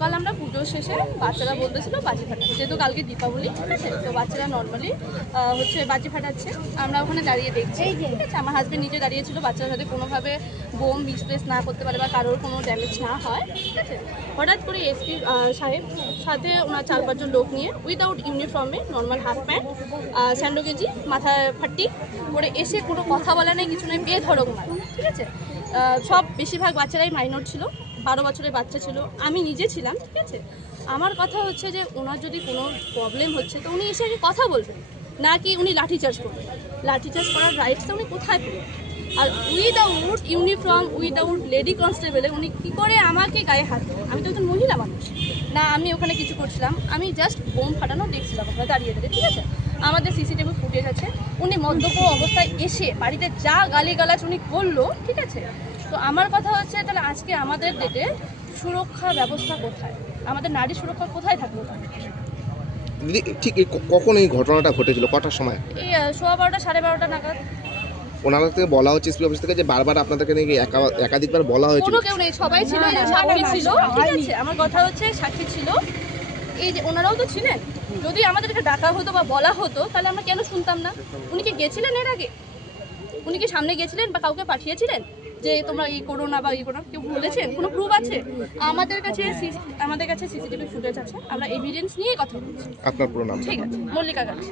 কাল আমরা পুজোর শেষে বাচ্চারা বলতেছিল বাজি ফাটাচ্ছে, যেহেতু কালকে দীপাবলি, ঠিক আছে, তো বাচ্চারা নর্মালি হচ্ছে বাজি ফাটাচ্ছে। আমরা ওখানে দাঁড়িয়ে দেখছি, ঠিক আছে। আমার হাজব্যান্ড নিজে দাঁড়িয়েছিল বাচ্চারা যাতে কোনোভাবে বোম মিসপ্লেস না করতে পারে বা কারোর কোনো ড্যামেজ না হয়, ঠিক আছে। হঠাৎ করে এসপি সাহেব সাথে ওনার 4-5 জন লোক নিয়ে উইদাউট ইউনিফর্মে, নর্মাল হাফ প্যান্ট, স্যান্ডো গেঞ্জি, মাথায় ফাট্টি করে এসে কোনো কথা বলা নেই, কিছু নেই, বেধড়ক মার, ঠিক আছে। সব বেশিরভাগ বাচ্চারাই মাইনর ছিল, 12 বছরের বাচ্চা ছিল, আমি নিজে ছিলাম, ঠিক আছে। আমার কথা হচ্ছে যে ওনার যদি কোনো প্রবলেম হচ্ছে তো উনি এসে কথা বলবেন, না কি উনি লাঠিচার্জ করবেন। লাঠিচার্জ করার রাইটসটা উনি কোথায় পেলেন? আর উইদাউট ইউনিফর্ম, উইদাউট লেডি কনস্টেবলে উনি কী করে আমাকে গায়ে হাত দেন? আমি তো একজন মহিলা মানুষ না, আমি ওখানে কিছু করছিলাম, আমি জাস্ট বোম ফাটানো দেখছিলাম ওখানে দাঁড়িয়ে দাঁড়িয়ে, ঠিক আছে। আমাদের সিসিটিভি ফুটেজ আছে, উনি মদ্যপ অবস্থায় এসে বাড়িতে যা গালিগালাজ উনি করলো, ঠিক আছে। তো আমার কথা হচ্ছে তাহলে আজকে আমাদের ডেটে সুরক্ষা ব্যবস্থা কোথায়? আমাদের নারী সুরক্ষা কোথায় থাকবে? দিদি ঠিক কখন এই ঘটনাটা ঘটেছিল, কটার সময়? এই 12:15 12:30 নাগাদ। ওনার থেকে বলা হচ্ছে এসপি অফিস থেকে যে বারবার আপনাদেরকে নাকি একাধিকবার বলা হয়েছিল। কোনো কেউ নেই, সবাই ছিল, এই যে সাক্ষী ছিল, ঠিক আছে। আমার কথা হচ্ছে সাক্ষী ছিল, এই যে ওনারাও তো ছিলেন। যদি আমাদেরকে ডাকা হতো বা বলা হতো তাহলে আমরা কেন শুনতাম না? উনি কি গেছিলেন এর আগে? উনি কি সামনে গেছিলেন বা কাউকে পাঠিয়েছিলেন যে তোমরা এই করো না বা এই করো না? কেউ বলেছেন? কোনো প্রুফ আছে? আমাদের কাছে সিসিটিভি ফুটেজ আছে, আমরা এভিডেন্স নিয়ে কথা বলছি। আপনার পুরো নাম? ঠিক আছে, মল্লিকা গান্ধী।